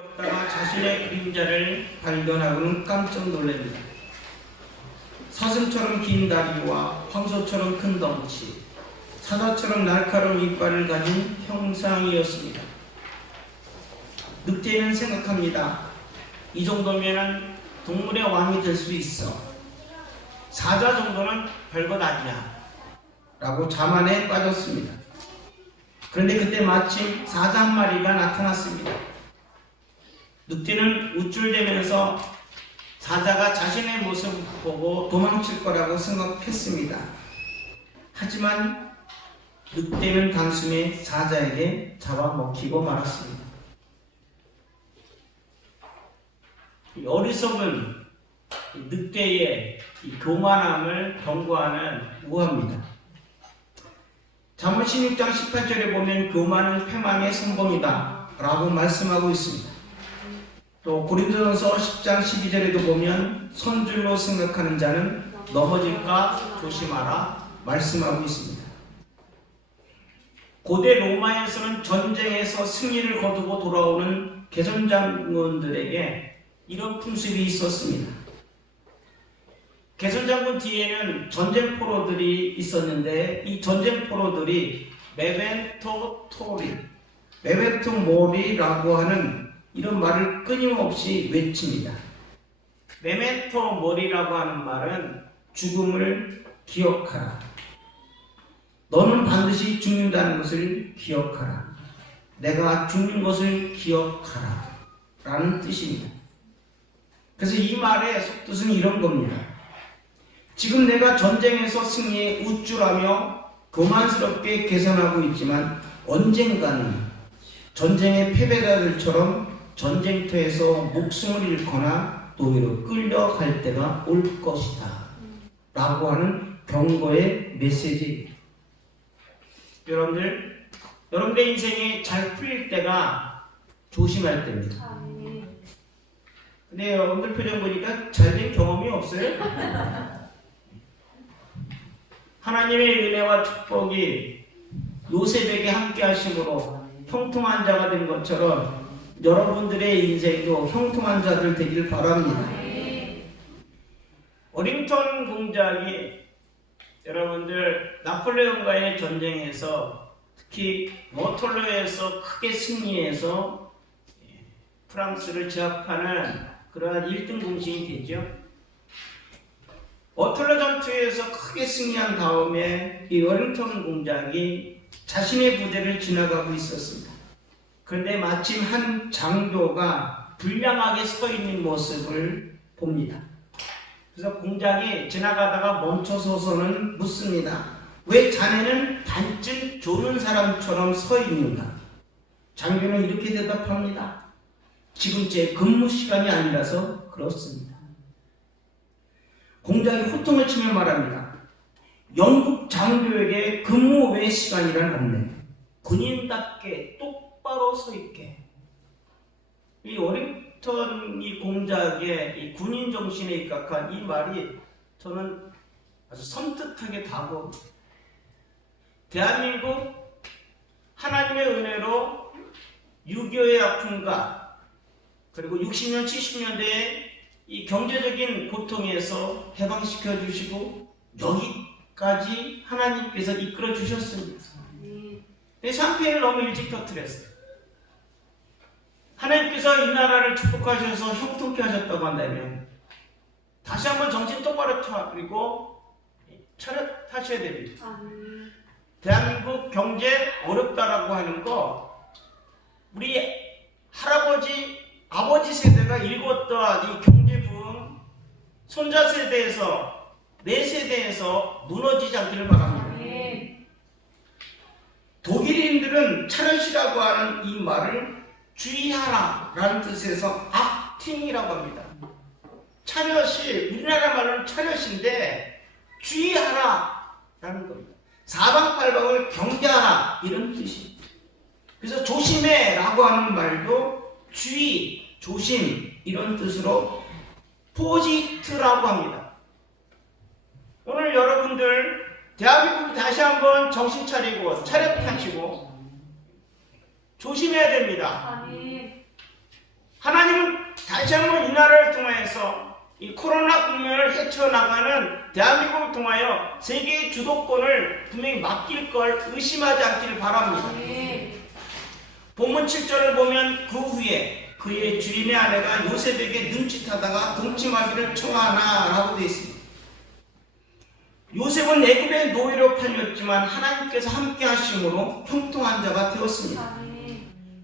걷다가 자신의 그림자를 발견하고는 깜짝 놀랍니다. 사슴처럼 긴 다리와 황소처럼 큰 덩치, 사자처럼 날카로운 이빨을 가진 형상이었습니다. 늑대는 생각합니다. 이 정도면 동물의 왕이 될 수 있어. 사자 정도는 별것 아니야 라고 자만에 빠졌습니다. 그런데 그때 마침 사자 한 마리가 나타났습니다. 늑대는 우쭐대면서 사자가 자신의 모습을 보고 도망칠 거라고 생각했습니다. 하지만 늑대는 단숨에 사자에게 잡아먹히고 말았습니다. 이 어리석은 늑대의 이 교만함을 경고하는 우화입니다. 잠언 16장 18절에 보면 교만은 패망의 선봉이다 라고 말씀하고 있습니다. 또 고린도전서 10장 12절에도 보면 손줄로 생각하는 자는 넘어질까 조심하라 말씀하고 있습니다. 고대 로마에서는 전쟁에서 승리를 거두고 돌아오는 개선장군들에게 이런 풍습이 있었습니다. 개선장군 뒤에는 전쟁포로들이 있었는데 이 전쟁포로들이 메멘토 모리라고 하는 이런 말을 끊임없이 외칩니다. 메멘토 모리라고 하는 말은 죽음을 기억하라. 너는 반드시 죽는다는 것을 기억하라. 내가 죽는 것을 기억하라 라는 뜻입니다. 그래서 이 말의 속뜻은 이런 겁니다. 지금 내가 전쟁에서 승리에 우쭐하며 교만스럽게 개선하고 있지만 언젠가는 전쟁의 패배자들처럼 전쟁터에서 목숨을 잃거나 노예로 끌려갈 때가 올 것이다 라고 하는 경고의 메시지입니다. 여러분들의 인생이 잘 풀릴 때가 조심할 때입니다. 근데 여러분들 표정 보니까 잘된 경험이 없어요? 하나님의 은혜와 축복이 요셉에게 함께 하심으로 형통한 자가 된 것처럼 여러분들의 인생도 형통한 자들 되길 바랍니다. 워링턴 공작이 여러분들 나폴레옹과의 전쟁에서 특히 워털로에서 크게 승리해서 프랑스를 제압하는 그러한 1등 공신이 되죠. 워털로 전투에서 크게 승리한 다음에 이 워링턴 공작이 자신의 부대를 지나가고 있었습니다. 그런데 마침 한 장교가 불량하게 서 있는 모습을 봅니다. 그래서 공작이 지나가다가 멈춰서서는 묻습니다. 왜 자네는 반쯤 조는 사람처럼 서 있는가? 장교는 이렇게 대답합니다. 지금 제 근무 시간이 아니라서 그렇습니다. 공작이 호통을 치며 말합니다. 영국 장교에게 근무 외 시간이란 없네. 군인답게 똑바로 서 있게. 이 워링턴 이 공작의 이 군인 정신에 입각한 이 말이 저는 아주 섬뜩하게 다가옵니다. 대한민국 하나님의 은혜로 6.25의 아픔과 그리고 60년, 70년대의 이 경제적인 고통에서 해방시켜 주시고 여기까지 하나님께서 이끌어 주셨습니다. 샴페인을 너무 일찍 터뜨렸어요. 하나님께서 이 나라를 축복하셔서 형통케 하셨다고 한다면 다시 한번 정신 똑바로 차리고 차렷하셔야 됩니다. 대한민국 경제 어렵다라고 하는 거 우리 할아버지 아버지 세대가 읽었던 이 경제부흥 손자 세대에서 내 세대에서 무너지지 않기를 바랍니다. 독일인들은 차렷이라고 하는 이 말을 주의하라 라는 뜻에서 악팅이라고 합니다. 차렷이 우리나라 말로는 차렷인데 주의하라 라는 겁니다. 사방팔방을 경계하라 이런 뜻입니다. 그래서 조심해 라고 하는 말도 주의, 조심 이런 뜻으로 포지트라고 합니다. 오늘 여러분들 대한민국 다시 한번 정신 차리고 차렷하시고 조심해야 됩니다. 하나님은 다시 한번 이 나라를 통해서 이 코로나 국면을 헤쳐나가는 대한민국을 통하여 세계의 주도권을 분명히 맡길 걸 의심하지 않기를 바랍니다. 본문 7절을 보면 그 후에 그의 주인의 아내가 요셉에게 눈짓하다가 동침하기를 청하나 라고 되어 있습니다. 요셉은 애굽의 노예로 팔렸지만 하나님께서 함께 하심으로 형통한 자가 되었습니다.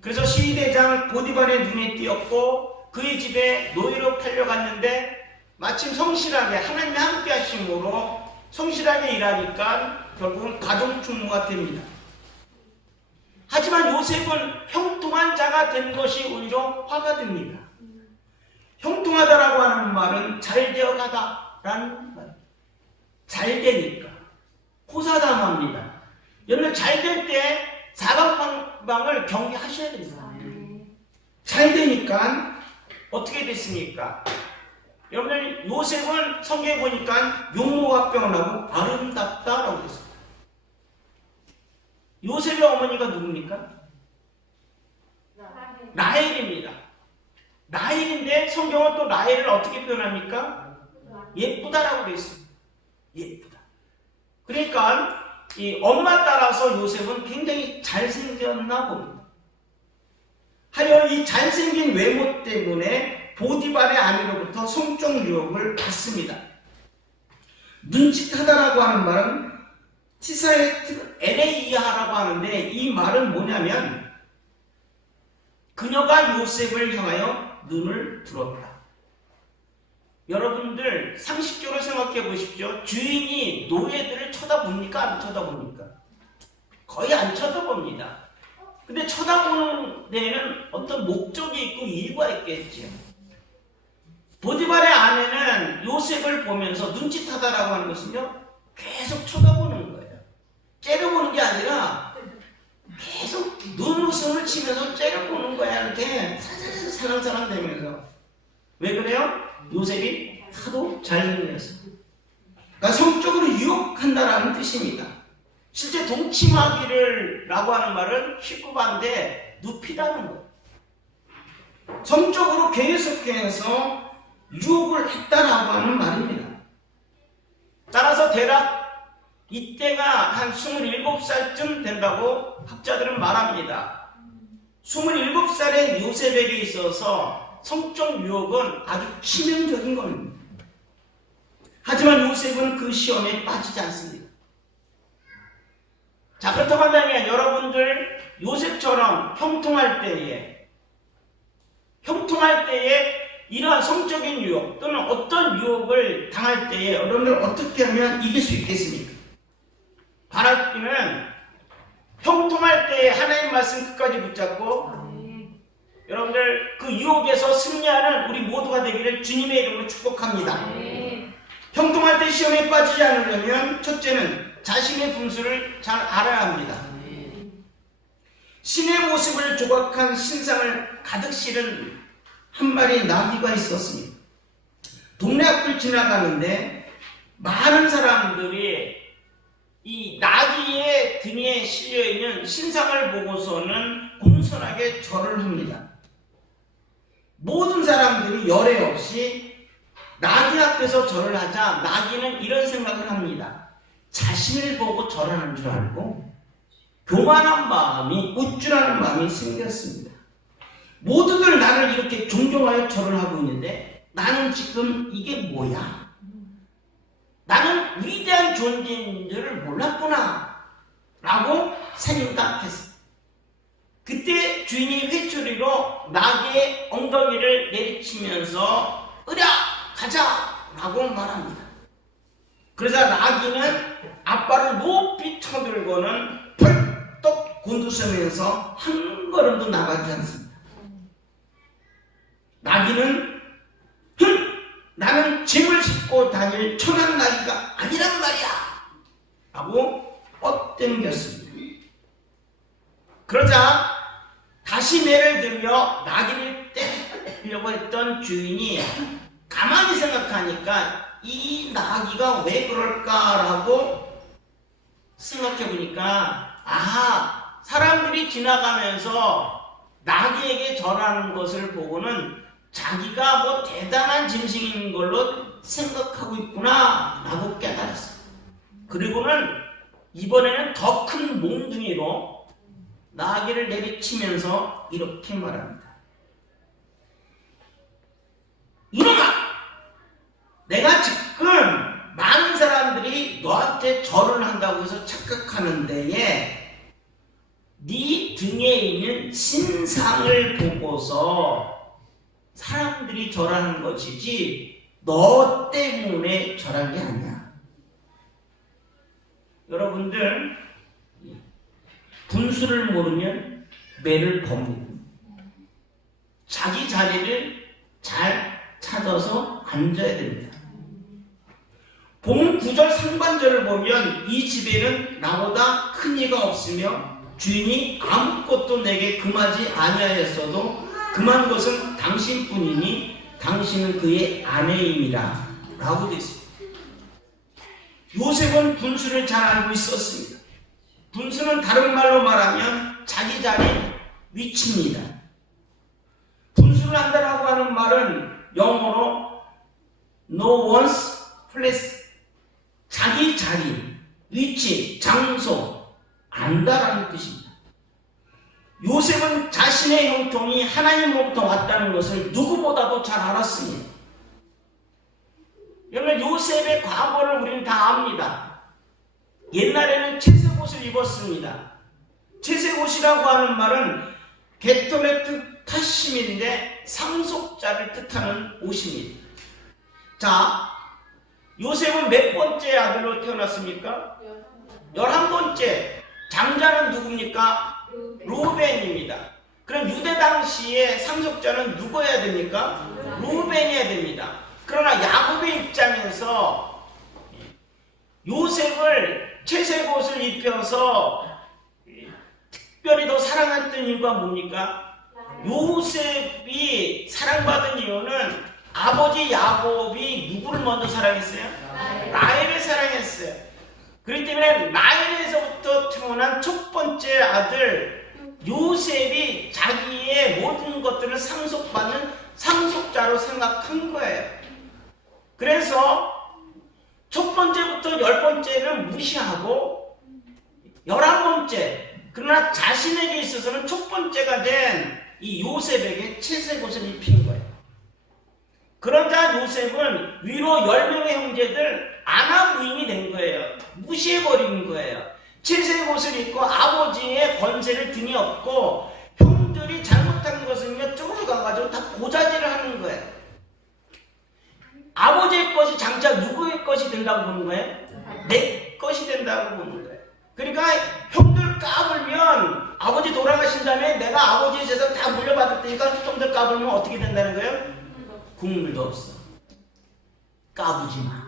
그래서 시위대장 보디발의 눈에 띄었고 그의 집에 노예로 팔려갔는데 마침 성실하게 하나님이 함께 하심으로 성실하게 일하니까 결국은 가정충무가 됩니다. 하지만 요셉은 형통한 자가 된 것이 오히려 화가 됩니다. 형통하다라고 하는 말은 잘 되어가다라는 말. 잘 되니까 호사담합니다. 여러분 잘 될 때 사방방방을 경계하셔야 됩니다. 잘 되니까 어떻게 됐습니까? 여러분들 요셉은 성경에 보니까 용모가 빼어나고 아름답다라고 했습니다. 요셉의 어머니가 누굽니까? 라헬입니다. 라헬인데 성경은 또 라헬을 어떻게 표현합니까? 예쁘다라고 되어 있습니다. 예쁘다. 그러니까 이 엄마 따라서 요셉은 굉장히 잘생겼나 봅니다. 하여 이 잘생긴 외모 때문에 보디발의 아내로부터 성적 유혹을 받습니다. 눈짓하다라고 하는 말은 티사에트 에레이아라고 하는데 이 말은 뭐냐면 그녀가 요셉을 향하여 눈을 들었다. 여러분들 상식적으로 생각해 보십시오. 주인이 노예들을 쳐다봅니까? 안 쳐다봅니까? 거의 안 쳐다봅니다. 근데 쳐다보는 데에는 어떤 목적이 있고 이유가 있겠죠. 보디발의 아내는 요셉을 보면서 눈짓하다라고 하는 것은요 계속 쳐다보는 거예요. 째려보는 게 아니라 계속 눈웃음을 치면서 째려보는 거야. 이렇게 살랑살랑 되면서. 왜 그래요? 요셉이 하도 잘생겼어요. 그러니까 성적으로 유혹한다라는 뜻입니다. 실제 동침하기를 라고 하는 말은 19반대 눕히다는 거예요. 성적으로 계속해서 유혹을 했다라고 하는 말입니다. 따라서 대략 이때가 한 27살쯤 된다고 학자들은 말합니다. 27살의 요셉에게 있어서 성적 유혹은 아주 치명적인 겁니다. 하지만 요셉은 그 시험에 빠지지 않습니다. 자, 그렇다고 한다면 여러분들 요셉처럼 형통할 때에 이러한 성적인 유혹 또는 어떤 유혹을 당할 때에 여러분들 어떻게 하면 이길 수 있겠습니까? 바라기는 형통할 때에 하나님 말씀 끝까지 붙잡고 여러분들 그 유혹에서 승리하는 우리 모두가 되기를 주님의 이름으로 축복합니다. 형통할 때 시험에 빠지지 않으려면 첫째는 자신의 분수를 잘 알아야 합니다. 신의 모습을 조각한 신상을 가득 실은 한 마리 나귀가 있었습니다. 동네 앞을 지나가는데 많은 사람들이 이 나귀의 등에 실려있는 신상을 보고서는 공손하게 절을 합니다. 모든 사람들이 열애 없이 나귀 앞에서 절을 하자 나귀는 이런 생각을 합니다. 자신을 보고 절하는 줄 알고 교만한 마음이 우쭐하는 마음이 생겼습니다. 모두들 나를 이렇게 존경하여 절을 하고 있는데 나는 지금 이게 뭐야? 나는 위대한 존재인 줄을 몰랐구나 라고 생각했습니다. 그때 주인이 회초리로 나귀의 엉덩이를 내리치면서 으랴 가자 라고 말합니다. 그러자 나귀는 앞발을 높이 쳐들고는 벌떡 곤두서면서 한 걸음도 나가지 않습니다. 나귀는 나는 짐을 싣고 다닐 천한 나귀가 아니란 말이야 하고 뻗댕겼습니다. 그러자 다시 매를 들며 나귀를 때리려고 했던 주인이 가만히 생각하니까 이 나귀가 왜 그럴까라고 생각해 보니까 사람들이 지나가면서 나귀에게 절하는 것을 보고는 자기가 뭐 대단한 짐승인 걸로 생각하고 있구나 라고 깨달았어요. 그리고는 이번에는 더 큰 몽둥이로 나귀를 내리치면서 이렇게 말합니다. 이놈아! 내가 지금 많은 사람들이 너한테 절을 한다고 해서 착각하는 데에 네 등에 있는 신상을 보고서 사람들이 절하는 것이지 너 때문에 절한 게 아니야. 여러분들 분수를 모르면 매를 범니다. 자기 자리를 잘 찾아서 앉아야 됩니다. 본 9절 상반절을 보면 이 집에는 나보다 큰 이가 없으며 주인이 아무것도 내게 금하지 아니하였어도 금한 것은 당신뿐이니 당신은 그의 아내임이라 라고 되어 있습니다. 요셉은 분수를 잘 알고 있었습니다. 분수는 다른 말로 말하면 자기 자리 위치입니다. 분수를 한다라고 하는 말은 영어로 no one's place, 자기 자리, 위치, 장소, 안다라는 뜻입니다. 요셉은 자신의 형통이 하나님으로부터 왔다는 것을 누구보다도 잘 알았습니다. 여러분, 요셉의 과거를 우리는 다 압니다. 옛날에는 채색옷을 입었습니다. 채색옷이라고 하는 말은 게토레트 타심인데 상속자를 뜻하는 옷입니다. 자, 요셉은 몇 번째 아들로 태어났습니까? 11번째. 장자는 누굽니까? 루벤입니다. 그럼 유대 당시에 상속자는 누구여야 됩니까? 루벤이어야 됩니다. 그러나 야곱의 입장에서 요셉을 채색옷을 입혀서 특별히 더 사랑했던 이유가 뭡니까? 요셉이 사랑받은 이유는 아버지 야곱이 누구를 먼저 사랑했어요? 라헬을 사랑했어요. 그렇기 때문에 라헬에서부터 태어난 첫 번째 아들 요셉이 자기의 모든 것들을 상속받는 상속자로 생각한 거예요. 그래서 첫 번째부터 10번째를 무시하고 11번째, 그러나 자신에게 있어서는 첫 번째가 된 이 요셉에게 채색옷을 입힌 거예요. 그러자 요셉은 위로 10명의 형제들 아나무인이 된 거예요. 무시해버린 거예요. 채색옷을 입고 아버지의 권세를 등에 업고 형들이 잘못한 것은요 쪽으로 가가지고 다 고자질을 하는 거예요. 아버지의 것이 장차 누구의 것이 된다고 보는 거예요? 내 것이 된다고 보는 거예요. 그러니까 형들 까불면 아버지 돌아가신 다음에 내가 아버지의 재산 다 물려받을 테니까 형들 까불면 어떻게 된다는 거예요? 국물도 없어. 까부지 마.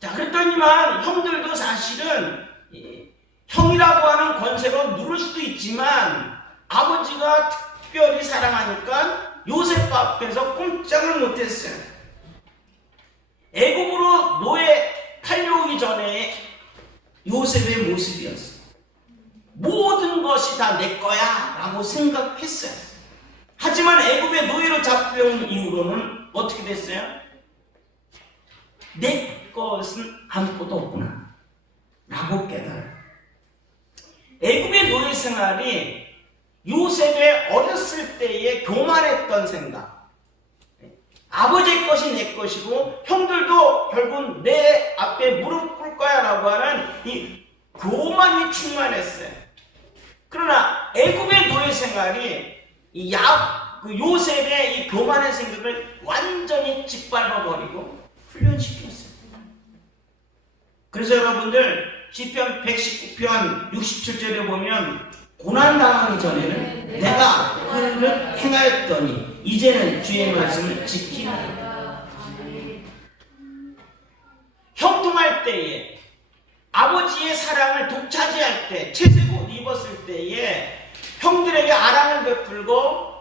자, 그랬더니만 형들도 사실은 형이라고 하는 권세로 누를 수도 있지만 아버지가 특별히 사랑하니까 요셉 앞에서 꼼짝을 못했어요. 애국으로 노예 팔려오기 전에 요셉의 모습이었어요. 모든 것이 다 내 거야 라고 생각했어요. 하지만 애굽의 노예로 잡혀온 이후로는 어떻게 됐어요? 내 것은 아무것도 없구나 라고 깨달아요. 애굽의 노예 생활이 요셉의 어렸을 때에 교만했던 생각, 아버지의 것이 내 것이고 형들도 결국 내 앞에 무릎 꿇을 거야 라고 하는 이 교만이 충만했어요. 그러나 애굽의 노예 생활이 요셉의 이 교만의 생각을 완전히 짓밟아버리고 훈련시켰어요. 그래서 여러분들 시편 119편 67절에 보면 고난당하기 전에는 내가 그를 행하였더니 이제는 주의 말씀을 지키리이다. 형통할 때에 아버지의 사랑을 독차지할 때 채색옷 입었을 때에 형들에게 아랑을 베풀고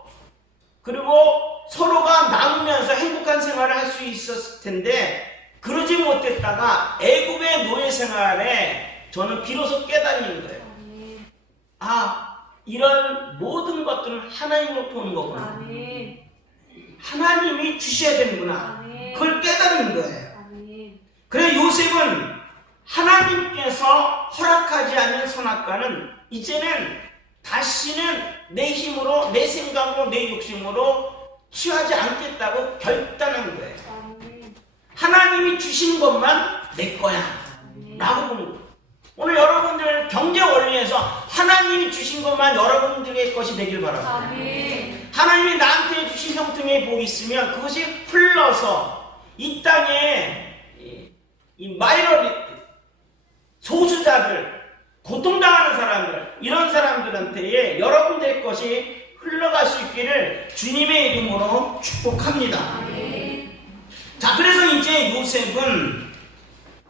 그리고 서로가 나누면서 행복한 생활을 할 수 있었을 텐데 그러지 못했다가 애굽의 노예 생활에 저는 비로소 깨달은 거예요. 아, 이런 모든 것들은 하나님으로부터 오는 거구나. 하나님이 주셔야 되는구나. 그걸 깨달은 거예요. 그래 요셉은 하나님께서 허락하지 않는 선악과는 이제는 다시는 내 힘으로, 내 생각으로, 내 욕심으로 취하지 않겠다고 결단한 거예요. 하나님이 주신 것만 내 거야 라고 보는 거예요. 오늘 여러분들 경제 원리에서 하나님이 주신 것만 여러분들의 것이 되길 바랍니다. 하나님이 나한테 주신 형통의 복이 있으면 그것이 흘러서 이 땅에 이 마이너리티, 소수자들, 고통당하는 사람들, 이런 사람들한테 여러분들의 것이 흘러갈 수 있기를 주님의 이름으로 축복합니다. 자, 그래서 이제 요셉은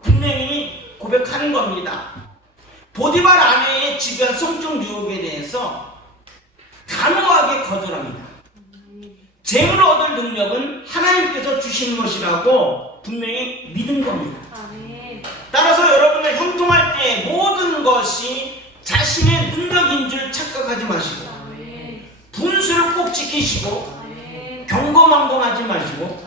분명히 고백하는 겁니다. 보디발 아내의 집요한 성적 유혹에 대해서 단호하게 거절합니다. 재물을 얻을 능력은 하나님께서 주신 것이라고 분명히 믿은 겁니다. 따라서 여러분들 형통할 때 모든 것이 자신의 능력인 줄 착각하지 마시고 분수를 꼭 지키시고 경거망동하지 마시고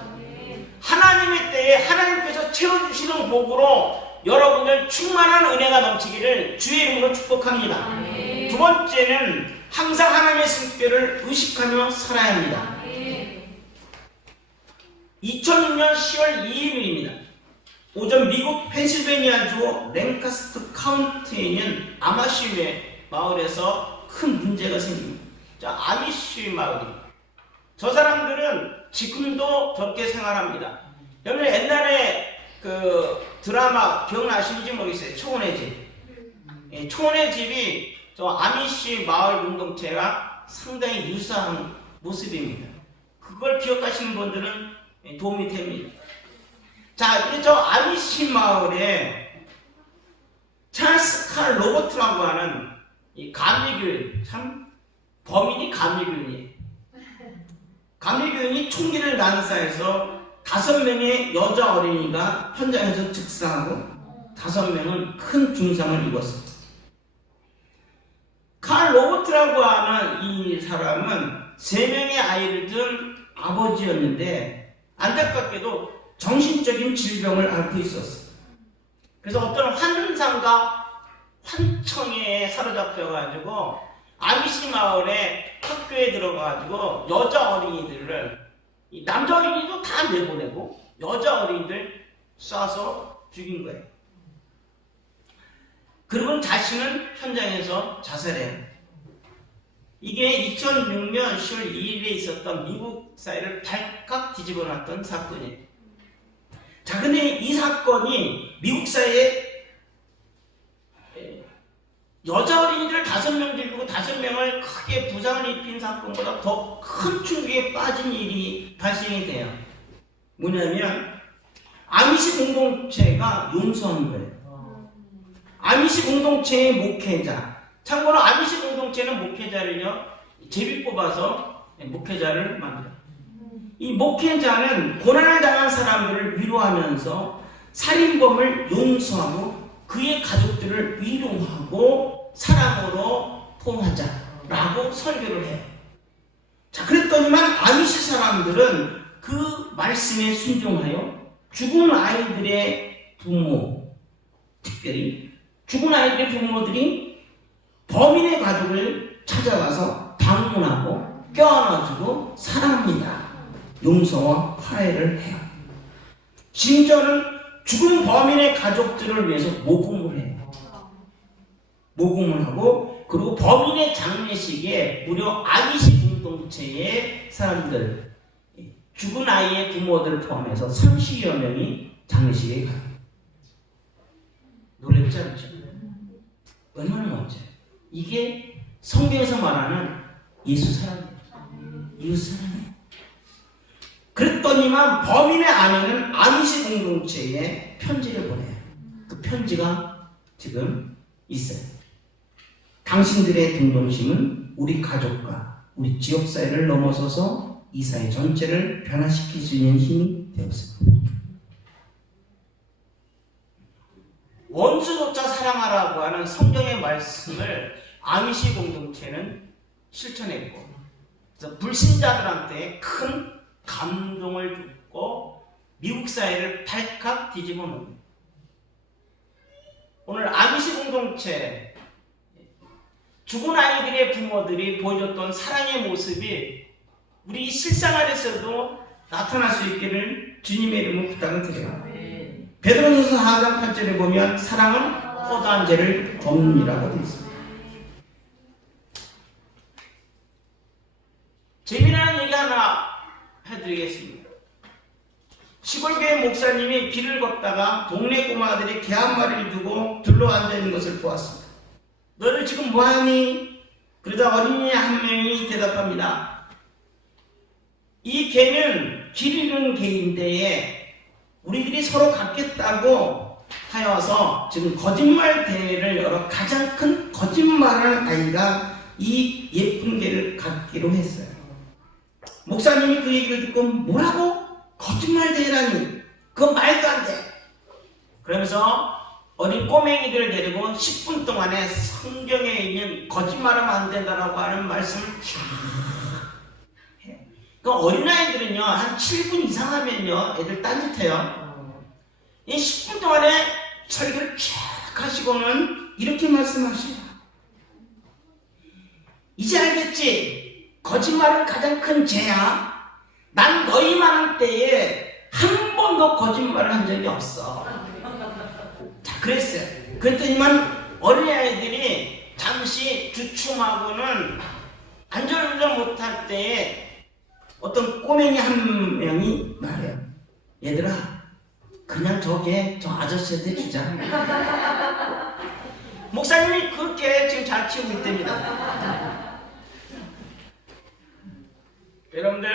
하나님의 때에 하나님께서 채워주시는 복으로 여러분들 충만한 은혜가 넘치기를 주의 이름으로 축복합니다. 두 번째는 항상 하나님의 승께를 의식하며 살아야 합니다. 2006년 10월 2일입니다. 오전 미국 펜실베니아주 랭카스트 카운티에 있는 아마시웨 마을에서 큰 문제가 생깁니다. 자, 아미시 마을입니다. 저 사람들은 지금도 저렇게 생활합니다. 여러분 옛날에 그 드라마 기억나시는지 모르겠어요. 초원의 집. 예, 초원의 집이 저 아미시 마을 공동체가 상당히 유사한 모습입니다. 그걸 기억하시는 분들은 도움이 됩니다. 자, 이제 저 아미시 마을에 찰스 칼 로버트라고 하는 이 감리교인, 참 범인이 감리교인이에요. 감리교인이 총기를 난사해서 5명의 여자 어린이가 현장에서 즉사하고 5명은 큰 중상을 입었습니다. 칼 로버트라고 하는 이 사람은 3명의 아이를 둔 아버지였는데 안타깝게도 정신적인 질병을 앓고 있었어요. 그래서 어떤 환상과 환청에 사로잡혀가지고 아미시 마을에 학교에 들어가가지고 여자 어린이들을 남자 어린이도 다 내보내고 여자 어린이들 쏴서 죽인 거예요. 그리고 자신은 현장에서 자살해요. 이게 2006년 10월 2일에 있었던 미국 사회를 발칵 뒤집어 놨던 사건이에요. 자, 근데 이 사건이 미국 사회에 여자 어린이들 5명 들고 5명을 크게 부상을 입힌 사건보다 더 큰 충격에 빠진 일이 발생이 돼요. 뭐냐면 아미시 공동체가 용서한 거예요. 아미시 공동체의 목회자, 참고로 아미시 공동체는 목회자를요 제비 뽑아서 목회자를 만들어요. 이 목회자는 고난을 당한 사람들을 위로하면서 살인범을 용서하고 그의 가족들을 위로하고 사랑으로 포옹하자라고 설교를 해요. 자, 그랬더니만 아미시 사람들은 그 말씀에 순종하여 죽은 아이들의 부모, 특별히 죽은 아이들의 부모들이 범인의 가족을 찾아가서 방문하고 껴안아주고 사랑합니다. 용서와 화해를 해요. 심지어는 죽은 범인의 가족들을 위해서 모금을 해요. 모금을 하고 그리고 범인의 장례식에 무려 아미시 공동체의 사람들, 죽은 아이의 부모들을 포함해서 30여 명이 장례식에 가요. 놀랍지 않죠? 얼마나 멋져요. 이게 성경에서 말하는 예수 사랑이에요. 이웃 사랑이에요. 그랬더니만 범인의 아내는 아미시 공동체에 편지를 보내요. 그 편지가 지금 있어요. 당신들의 등동심은 우리 가족과 우리 지역사회를 넘어서서 이 사회 전체를 변화시킬 수 있는 힘이 되었습니다. 원수조차 사랑하라고 하는 성경의 말씀을 아미시 공동체는 실천했고, 그래서 불신자들한테 큰 감동을 줬고 미국 사회를 발칵 뒤집어 놓은, 오늘 아미시 공동체 죽은 아이들의 부모들이 보여줬던 사랑의 모습이 우리 이 실생활에서도 나타날 수 있기를 주님의 이름으로 부탁을 드려요. 베드로전서 4장 8절에 보면 사랑은 허다한 죄를 덮는이라고 되어 있습니다. 재미나는 얘기 하나 해드리겠습니다. 시골교회 목사님이 길을 걷다가 동네 꼬마들이 개 한 마리를 두고 둘러앉아있는 것을 보았습니다. 너를 지금 뭐하니? 그러자 어린이 한 명이 대답합니다. 이 개는 길 잃은 개인데 우리들이 서로 갖겠다고 하여서 지금 거짓말 대회를 열어 가장 큰 거짓말하는 아이가 이 예쁜 개를 갖기로 했어요. 목사님이 그 얘기를 듣고 뭐라고? 거짓말 대회라니? 그건 말도 안 돼. 그러면서 어린 꼬맹이들을 데리고 10분 동안에 성경에 있는 거짓말하면 안 된다라고 하는 말씀을 쫙 해요. 그 어린아이들은요 한 7분 이상 하면요 애들 딴짓해요. 이 10분 동안에 설교를 쫙 하시고는 이렇게 말씀하셔요. 이제 알겠지? 거짓말은 가장 큰 죄야. 난 너희 많은 때에 한 번도 거짓말을 한 적이 없어. 자, 그랬어요. 그랬더니만 어린아이들이 잠시 주춤하고는 안절부절 못할 때에 어떤 꼬맹이 한 명이 말해요. 얘들아, 그냥 저게 저 아저씨한테 주자. 목사님이 그렇게 지금 잘 키우고 있답니다. 여러분들,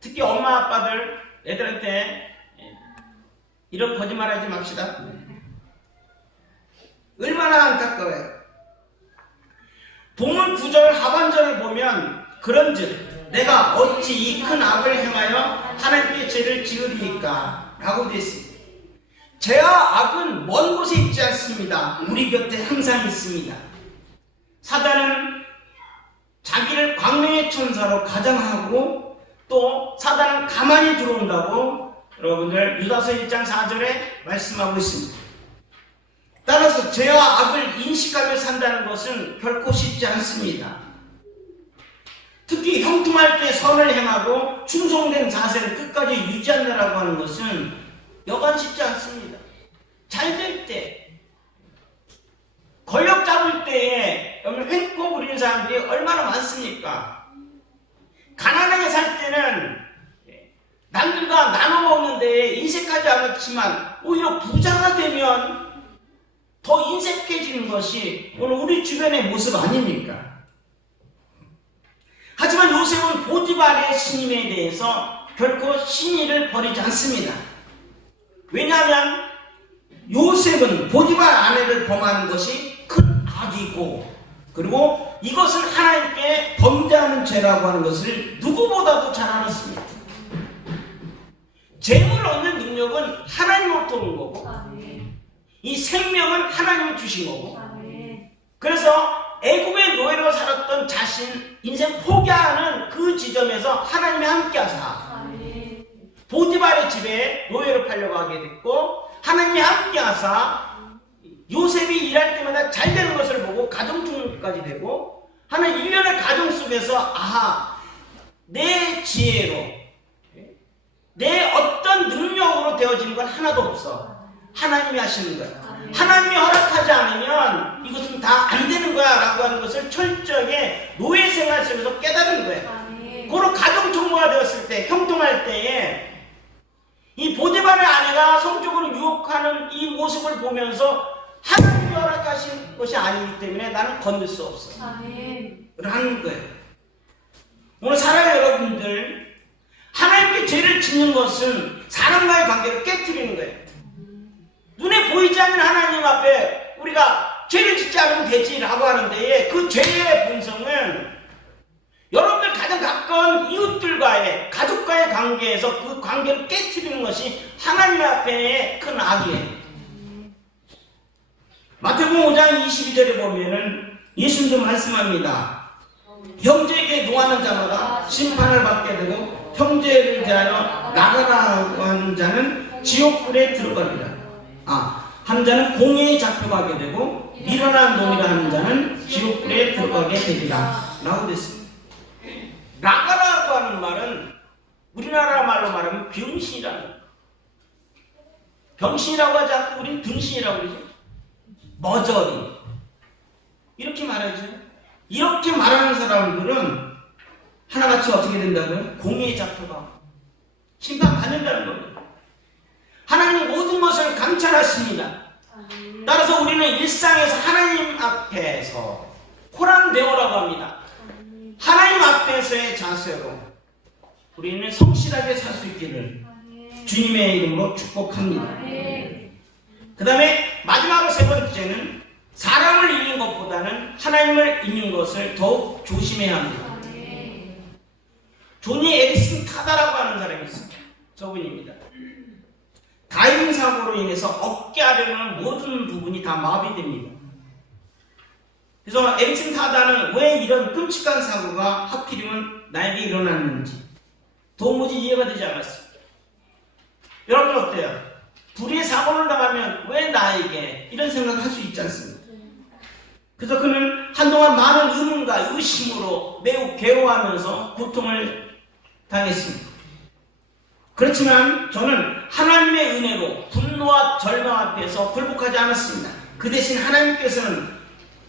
특히 엄마 아빠들 애들한테 이런 거짓말 하지 맙시다. 얼마나 안타까워요. 본문 9절 하반절을 보면 그런즉 내가 어찌 이 큰 악을 행하여 하나님께 죄를 지으리이까 라고 되어 있습니다. 죄와 악은 먼 곳에 있지 않습니다. 우리 곁에 항상 있습니다. 사단은 자기를 광명의 천사로 가장하고 또 사단은 가만히 들어온다고 여러분들 유다서 1장 4절에 말씀하고 있습니다. 따라서 죄와 악을 인식하며 산다는 것은 결코 쉽지 않습니다. 특히 형통할 때 선을 행하고 충성된 자세를 끝까지 유지한다라고 하는 것은 여간 쉽지 않습니다. 잘 될 때, 권력 잡을 때에 횡포 부리는 사람들이 얼마나 많습니까? 가난하게 살 때는 남들과 나눠 먹는 데에 인색하지 않았지만 오히려 부자가 되면 더 인색해지는 것이 오늘 우리 주변의 모습 아닙니까? 하지만 요셉은 보디발의 신임에 대해서 결코 신의를 버리지 않습니다. 왜냐하면 요셉은 보디발 아내를 범하는 것이 큰 악이고, 그리고 이것은 하나님께 범죄하는 죄라고 하는 것을 누구보다도 잘 알았습니다. 재물 얻는 능력은 하나님으로부터 온 거고, 이 생명은 하나님이 주신 거고, 그래서 애굽의 노예로 살았던 자신 인생 포기하는 그 지점에서 하나님이 함께 하사 보디발의 집에 노예로 팔려고 하게 됐고, 하나님이 함께 하사 요셉이 일할 때마다 잘 되는 것을 보고 가정통까지 되고, 하나님 일련의 가정 속에서 아하, 내 지혜로 내 어떤 능력으로 되어지는 건 하나도 없어. 하나님이 하시는 거야. 하나님이 허락하지 않으면 이것은 다 안 되는 거야 라고 하는 것을 철저하게 노예 생활 속에서 깨달은 거야. 그런 가정 총무가 되었을 때, 형통할 때에 이 보디발의 아내가 성적으로 유혹하는 이 모습을 보면서 하나님이 허락하신 것이 아니기 때문에 나는 건들 수 없어. 라는 거예요. 오늘 사랑하는 여러분들, 하나님께 죄를 짓는 것은 사람과의 관계를 깨뜨리는 거예요. 눈에 보이지 않는 하나님 앞에 우리가 죄를 짓지 않으면 되지라고 하는데, 그 죄의 본성은 여러분들 가장 가까운 이웃들과의, 가족과의 관계에서 그 관계를 깨뜨리는 것이 하나님 앞에의 큰 악이에요. 마태복음 5장 22절에 보면은 예수님도 말씀합니다. 형제에게 노하는 자마다 심판을 받게 되고 형제를 대하여 나가라고 하는 자는 지옥불에 들어가리라. 한 자는 공회에 잡혀가게 되고 미련한 놈이라 하는 자는 지옥불에 들어가게 되리라 라고 됐습니다. 나가라고 하는 말은 우리나라 말로 말하면 병신이라는 거예요. 병신이라고 하지 않고 우리는 등신이라고 그러죠. 머저리 이렇게 말하죠. 이렇게 말하는 사람들은 하나같이 어떻게 된다고요? 공회에 잡혀가 심판받는다는 겁니다. 하나님은 모든 것을 감찰하십니다. 따라서 우리는 일상에서 하나님 앞에서 호랑대오라고 합니다. 하나님 앞에서의 자세로 우리는 성실하게 살 수 있기를 주님의 이름으로 축복합니다. 그 다음에 마지막으로 세 번째는 사람을 읽는 것보다는 하나님을 읽는 것을 더욱 조심해야 합니다. 조니 에릭슨 타다라고 하는 사람이 있습니다. 저분입니다. 다이빙 사고로 인해서 어깨 아래로는 모든 부분이 다 마비됩니다. 그래서 에릭슨 타다는 왜 이런 끔찍한 사고가 하필이면 나에게 일어났는지 도무지 이해가 되지 않았습니다. 여러분 어때요? 불의의 사고를 당하면 왜 나에게 이런 생각을 할 수 있지 않습니까? 그래서 그는 한동안 많은 의문과 의심으로 매우 괴로워하면서 고통을 당했습니다. 그렇지만 저는 하나님의 은혜로 분노와 절망 앞에서 굴복하지 않았습니다. 그 대신 하나님께서는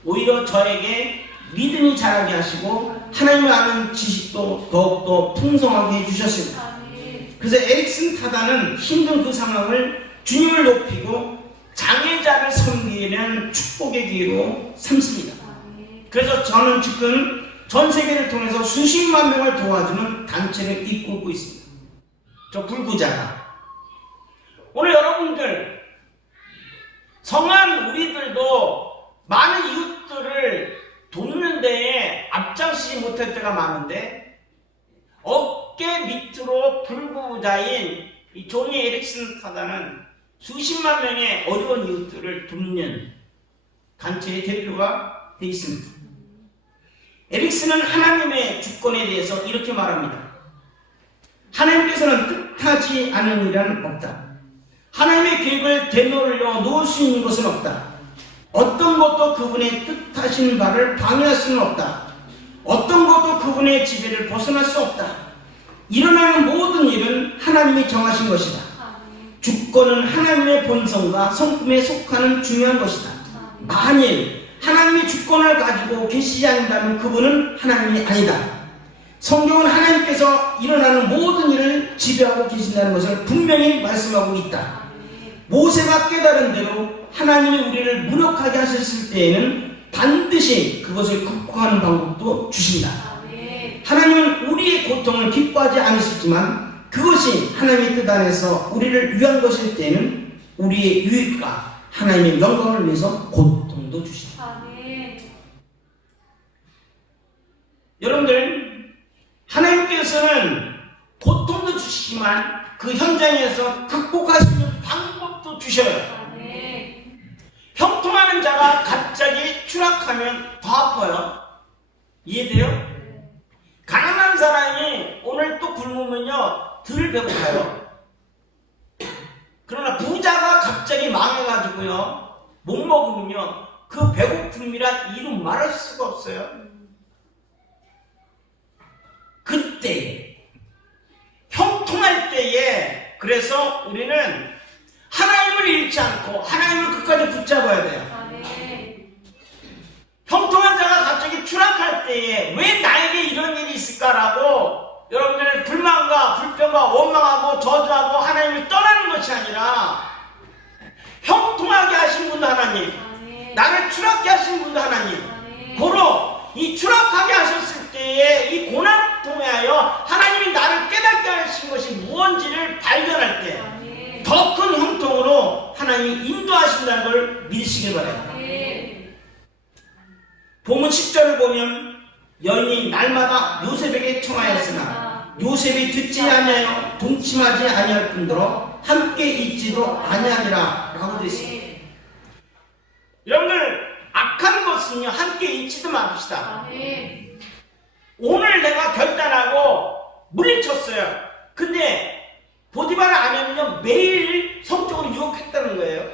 오히려 저에게 믿음이 자라게 하시고 하나님을 아는 지식도 더욱더 풍성하게 해주셨습니다. 그래서 에릭슨 타다는 힘든 그 상황을 주님을 높이고 장애자를 섬기는 축복의 기회로 삼습니다. 그래서 저는 지금 전 세계를 통해서 수십만 명을 도와주는 단체를 이끌고 있습니다. 저 불구자가. 오늘 여러분들 성한 우리들도 많은 이웃들을 돕는 데에 앞장서지 못할 때가 많은데 어깨 밑으로 불구자인 이 조니 에릭슨 타다는 수십만 명의 어려운 이웃들을 돕는 단체의 대표가 되어 있습니다. 에릭슨은 하나님의 주권에 대해서 이렇게 말합니다. 하나님께서는 뜻하지 않은 일은 없다. 하나님의 계획을 되돌려 놓을 수 있는 것은 없다. 어떤 것도 그분의 뜻하신 바를 방해할 수는 없다. 어떤 것도 그분의 지배를 벗어날 수 없다. 일어나는 모든 일은 하나님이 정하신 것이다. 주권은 하나님의 본성과 성품에 속하는 중요한 것이다. 만일 하나님의 주권을 가지고 계시지 않는다면 그분은 하나님이 아니다. 성경은 하나님께서 일어나는 모든 일을 지배하고 계신다는 것을 분명히 말씀하고 있다. 모세가 깨달은 대로 하나님이 우리를 무력하게 하셨을 때에는 반드시 그것을 극복하는 방법도 주신다. 하나님은 우리의 고통을 기뻐하지 않으시지만 그것이 하나님의 뜻 안에서 우리를 위한 것일 때는 우리의 유익과 하나님의 영광을 위해서 고통도 주신다. 여러분들 하나님께서는 고통도 주시지만 그 현장에서 극복할 수 있는 방법도 주셔요. 형통하는 자가 갑자기 추락하면 더 아파요. 이해돼요? 가난한 사람이 오늘 또 굶으면요 덜 배고파요. 그러나 부자가 갑자기 망해가지고요 못 먹으면요 그 배고픔이란 이루 말할 수가 없어요. 그때 형통할 때에 그래서 우리는 하나님을 잃지 않고 하나님을 끝까지 붙잡아야 돼요. 형통한 자가 갑자기 추락할 때에 왜 나에게 이런 일이 있을까라고 여러분들 불만과 불평과 원망하고 저주하고 하나님을 떠나는 것이 아니라 형통하게 하신 분도 하나님, 나를 추락하게 하신 분도 하나님, 고로 이 추락하게 하셨을 때에 이 고난 통하여 하나님이 나를 깨닫게 하신 것이 무언지를 발견할 때 더 큰 형통으로 하나님이 인도하신다는 걸 믿으시길 바랍니다. 본문 10절을 보면 여인이 날마다 요셉에게 청하였으나 요셉이 듣지 아니하여 동침하지 아니할 뿐더러 함께 있지도 아니하니라 라고 되어 있습니다. 여러분들 악한 것은 것은요, 함께 잊지도 맙시다. 아멘. 오늘 내가 결단하고 물리쳤어요. 근데 보디바라 아내는요, 매일 성적으로 유혹했다는 거예요.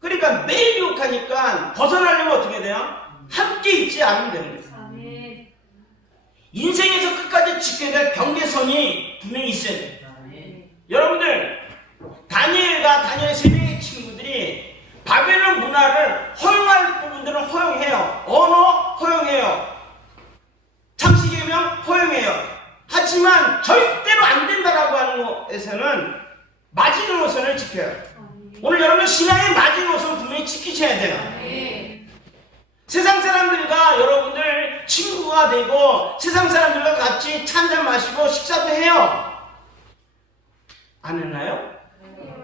그러니까 매일 유혹하니까 벗어나려면 어떻게 돼요? 함께 있지 않으면 되는 거예요. 아멘. 인생에서 끝까지 지켜야 될 경계선이 분명히 있어야 돼요. 여러분들, 다니엘의 세 명의 친구들이 바벨론 문화를 허용할 부분들은 허용해요. 언어 허용해요. 창시계명 허용해요. 하지만 절대로 안 된다라고 하는 것에서는 마지노선을 지켜요. 오늘 여러분 신앙의 마지노선 분명히 지키셔야 돼요. 아멘. 세상 사람들과 여러분들 친구가 되고 세상 사람들과 같이 찬잔 마시고 식사도 해요. 안 했나요?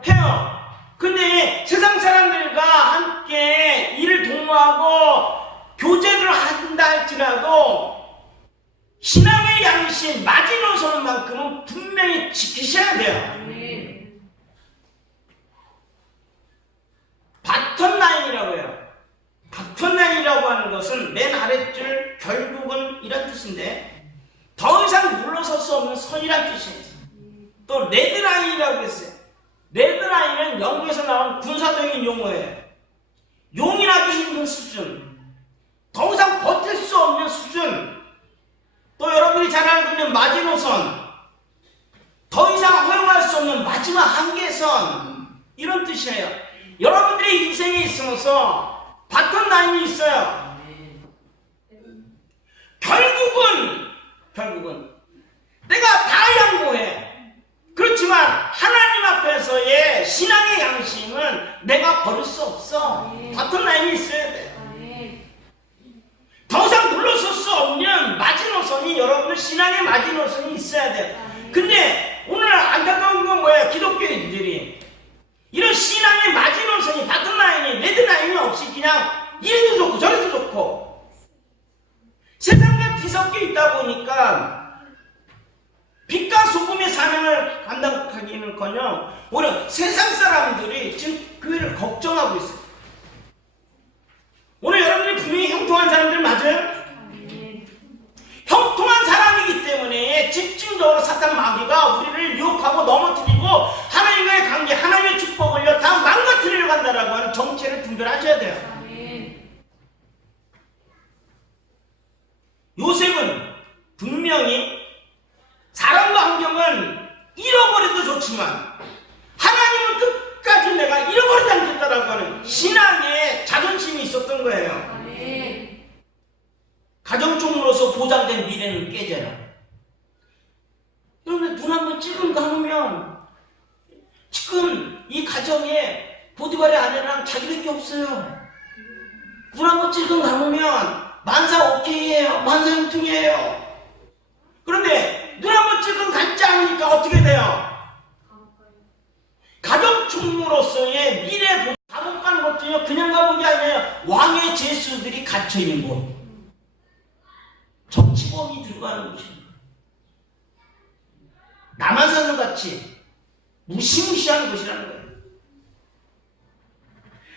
해요. 근데 세상 사람들과 함께 일을 동무하고 교제를 한다 할지라도 신앙의 양심 마지노선만큼은 분명히 지키셔야 돼요. 아멘. 바텀라인이라고 해요. 바텀라인이라고 하는 것은 맨 아랫줄 결국은 이런 뜻인데 더 이상 물러설 수 없는 선이란 뜻이에요. 또 레드라인이라고 했어요. 레드라인은 영국에서 나온 군사적인 용어예요. 용인하기 힘든 수준, 더 이상 버틸 수 없는 수준, 또 여러분이 잘 알고 있는 마지노선, 더 이상 허용할 수 없는 마지막 한계선, 이런 뜻이에요. 여러분들의 인생에 있어서 바텀라인이 있어요. 결국은 내가 다 양보해. 그렇지만 하나님 앞에서의 신앙의 양심은 내가 버릴 수 없어. 바텀라인이 있어야 돼. 더 이상 물러설 수 없는 마지노선이 여러분의 신앙의 마지노선이 있어야 돼. 근데 오늘 안타까운 건 뭐예요? 기독교인들이 이런 신앙의 마지노선이 바텀라인이 레드라인이 없이 그냥 이리도 좋고 저리도 좋고 세상과 뒤섞여 있다 보니까 빛과 소금의 사명을 감당하기는커녕 오늘 세상 사람들이 지금 교회를 걱정하고 있어요. 오늘 여러분들이 분명히 형통한 사람들 맞아요? 형통한 사람이기 때문에 집중적으로 사탄 마귀가 우리를 유혹하고 넘어뜨리고 하나님과의 관계, 하나님의 축복을요 다 망가뜨리려고 한다라고 하는 정체를 분별하셔야 돼요. 요셉은 분명히 사람과 환경은 잃어버려도 좋지만 하나님은 끝까지 내가 잃어버리지 않겠다라고 하는 신앙의 자존심이 있었던 거예요. 아멘. 가정총무로서 보장된 미래는 깨져요. 여러분 눈 한번 찔끔 감으면 지금 이 가정에 보디발의 아내랑 자기밖에 없어요. 눈 한번 찔끔 감으면 만사 오케이예요. 만사 형통이에요. 그런데 눈 한번 찔끔 감지 않으니까 어떻게 돼요? 가정 총무로서의 미래 감옥 가는 것도요 그냥 감옥이 아니에요. 왕의 제수들이 갇혀있는 곳, 정치범이 들어가는 곳입니다. 남한산성같이 무시무시한 곳이라는 거예요.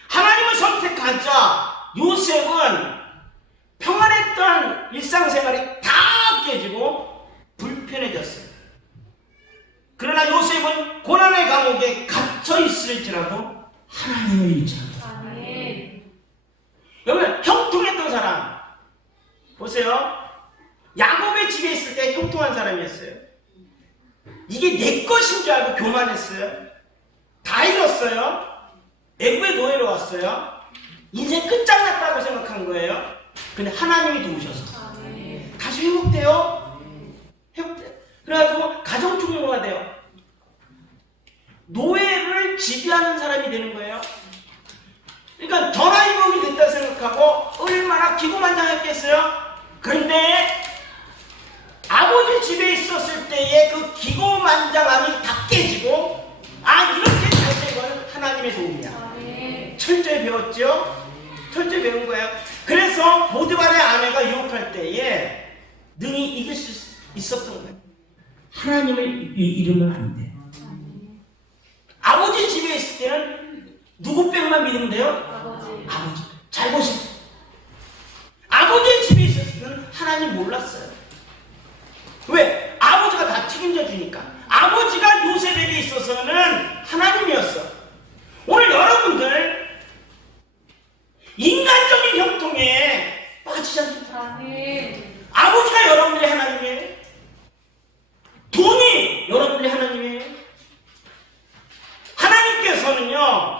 하나님을 선택하자 요셉은 평안했던 일상생활이 다 깨지고 불편해졌어요. 그러나 요셉은 고난의 감옥에 갇혀 있을지라도 하나님을 잃지 않았어요. 여러분 형통했던 사람 보세요. 야곱의 집에 있을 때 형통한 사람이었어요. 이게 내 것인 줄 알고 교만했어요. 다 잃었어요. 애굽의 노예로 왔어요. 인생 끝장났다고 생각한 거예요. 근데 하나님이 도우셔서 다시 회복돼요. 그래가지고 가정총무가 돼요. 노예를 지배하는 사람이 되는 거예요. 그러니까 전화위복이 됐다 생각하고 얼마나 기고만장했겠어요. 그런데 아버지 집에 있었을 때의 그 기고만장함이 다 깨지고 이렇게 잘 된 거는 하나님의 도움이야. 철저히 배웠죠? 철저히 배운 거예요. 그래서 보디발의 아내가 유혹할 때에 능히 이길 수 있었던 거예요. 하나님을 잃으면 안 돼. 아버지 집에 있을 때는 누구 백만 믿으면 돼요? 아버지. 잘 보세요. 아버지의 집에 있었을 때는 하나님 몰랐어요. 왜? 아버지가 다 책임져 주니까. 아버지가 요셉에게 있어서는 하나님이었어. 오늘 여러분들 인간적인 형통에 빠지지 않겠다. 아멘. 아버지가 여러분들의 하나님이에요. 돈이 여러분들의 하나님이에요. 하나님께서는요,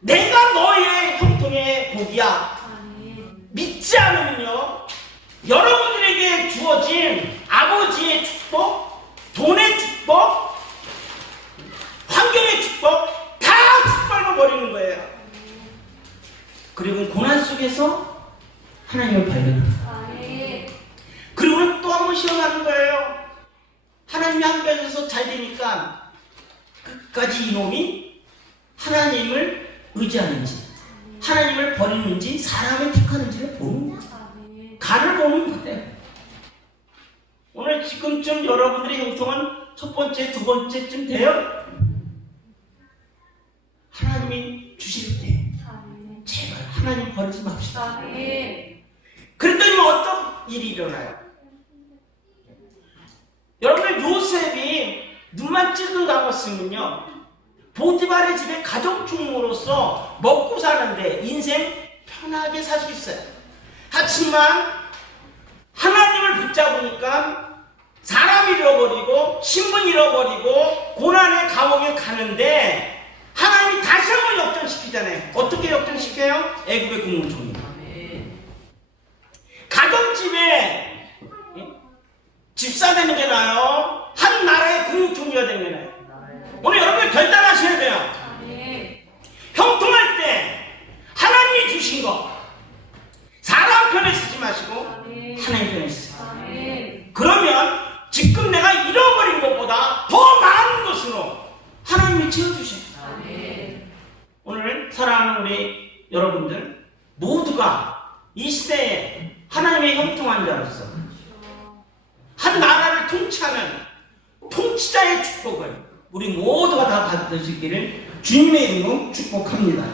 내가 너의 형통의 복이야. 아멘. 믿지 않으면요, 여러분들에게 주어진 아버지의 축복, 돈의 축복, 환경의 축복 다 축발로 버리는 거예요. 그리고 고난 속에서 하나님을 발견합니다. 아멘. 그리고는 또 한 번 시험하는 거예요. 하나님이 함께 하셔서 잘 되니까 끝까지 이놈이 하나님을 의지하는지, 하나님을 버리는지, 사람을 택하는지를 보는 거예요. 아멘. 간을 보는 거예요. 오늘 지금쯤 여러분들의 형통은 첫 번째, 두 번째쯤 돼요. 하나님이 주실 때 아멘. 제발 하나님 버리지 맙시다. 아멘. 그랬더니 어떤 일이 일어나요? 여러분들, 요셉이 눈만 찔끔 감았으면요, 보디발의 집에 가정주부로서 먹고 사는데 인생 편하게 살 수 있어요. 하지만 하나님을 붙잡으니까 사람 잃어버리고 신분 잃어버리고 고난의 감옥에 가는데 하나님이 다시 한번 역전시키잖아요. 어떻게 역전시켜요? 애굽의 국무총리. 가정집에 집사 되는 게 나아요? 한 나라의 국무총리가 되는 게 나아요? 오늘 여러분 결단하셔야 돼요. 아멘. 형통할 때 하나님이 주신 거 사람 편에 쓰지 마시고 아멘. 하나님 편에 쓰세요. 아멘. 그러면 지금 내가 잃어버린 것보다 더 많은 것으로 하나님이 채워주셔요. 아멘. 오늘 사랑하는 우리 여러분들 모두가 이 시대에 하나님의 형통한 자로서 한 나라를 통치하는 통치자의 축복을 우리 모두가 다 받으시기를 주님의 이름으로 축복합니다.